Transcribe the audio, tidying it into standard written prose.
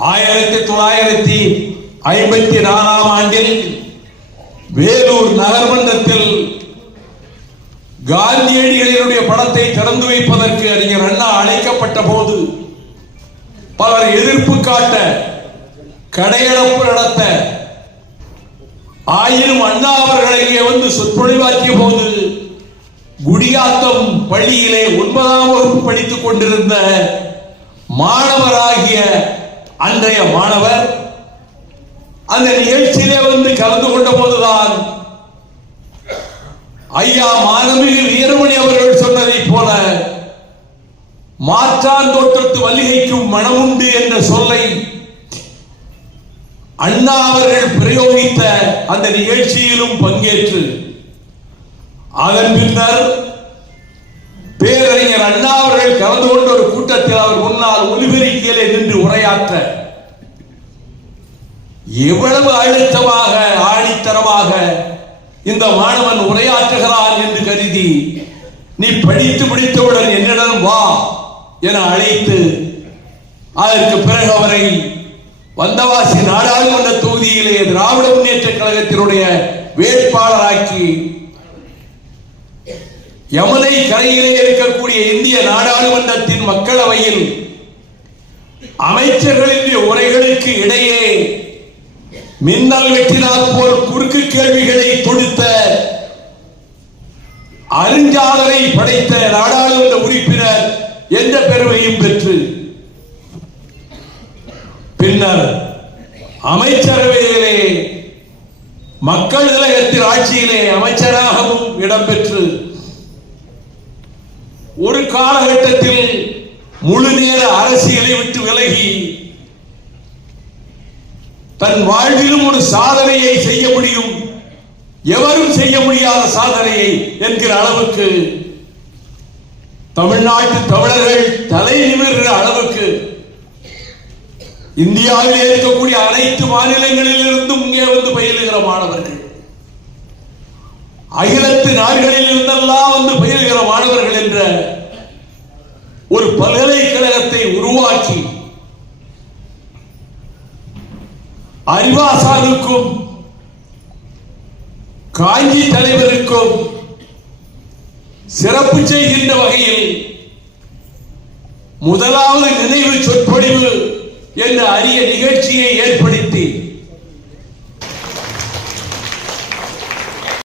1954 ஆண்டில் வேலூர் நகர்மன்றத்தில் காந்தியடிகளினுடைய படத்தை திறந்து வைப்பதற்கு அறிஞர் அண்ணா அழைக்கப்பட்ட போது பலர் எதிர்ப்பு காட்ட கடையடைப்பு நடத்த ஆயினும் அண்ணா அவர்கள் இங்கே வந்து சொற்பொழிவாற்றிய போது குடியாத்தம் பள்ளியிலே 9ஆம் வகுப்பு படித்துக் கொண்டிருந்த மாணவராகிய அன்றைய மாணவர் அந்த நிகழ்ச்சியிலே வந்து கலந்து கொண்ட போதுதான் ஐயா மானமிகு வீரமணி அவர்கள் சொன்னதை போல மாற்றான் தோற்றத்து மல்லிகைக்கும் மனமுண்டு என்ற சொல்லை அண்ணா அவர்கள் பிரயோகித்த அந்த நிகழ்ச்சியிலும் பங்கேற்று அதன் பின்னர் பேரறிஞர் அண்ணா அவர்கள் கலந்து கொண்ட ஒரு கூட்டத்தில் அவர் முன்னால் ஒலிபெருக்கியிலே நின்று உரையாற்ற எவ்வளவு அழுத்தமாக ஆணித்தரமாக இந்த மாணவன் உரையாற்றுகிறான் என்று கருதி நீ படித்து முடித்தவுடன் என்னிடம் வா என அழைத்து அதற்கு பிறகு அவரை வந்தவாசி நாடாளுமன்ற தொகுதியிலே திராவிட முன்னேற்ற கழகத்தினுடைய வேட்பாளராக்கி யமுனை கரையிலே இருக்கக்கூடிய இந்திய நாடாளுமன்றத்தின் மக்களவையில் அமைச்சர்களின் உரைகளுக்கு இடையே மின்னல் வெட்டினால் போல் குறுக்கு கேள்விகளை தொடுத்த அருஞ்சாதனை படைத்த நாடாளுமன்ற உறுப்பினர் என்ற பெருமையும் பெற்று பின்னர் அமைச்சரவையிலே மக்கள் கழகத்தின் ஆட்சியிலே அமைச்சராகவும் இடம்பெற்று ஒரு காலகட்டத்தில் முழு நேர அரசியலை விட்டு விலகி தன் வாழ்விலும் ஒரு சாதனையை செய்ய முடியும், எவரும் செய்ய முடியாத சாதனையை என்கிற அளவுக்கு தமிழ்நாட்டு தமிழர்கள் தலை நிமிர்கிற அளவுக்கு இந்தியாவில் இருக்கக்கூடிய அனைத்து மாநிலங்களில் இருந்தும் இங்கே வந்து பயிலுகிற மாணவர்கள், அகிலத்து நாடுகளில் இருந்தெல்லாம் வந்து பயிலுகிற மாணவர்கள் என்ற ஒரு பல்கலைக்கழகத்தை உருவாக்கி அறிவாசானுக்கும் காஞ்சி தலைவருக்கும் சிறப்பு செய்கின்ற வகையில் முதலாவது நினைவு சொற்பொழிவு என்ற அரிய நிகழ்ச்சியை ஏற்படுத்தி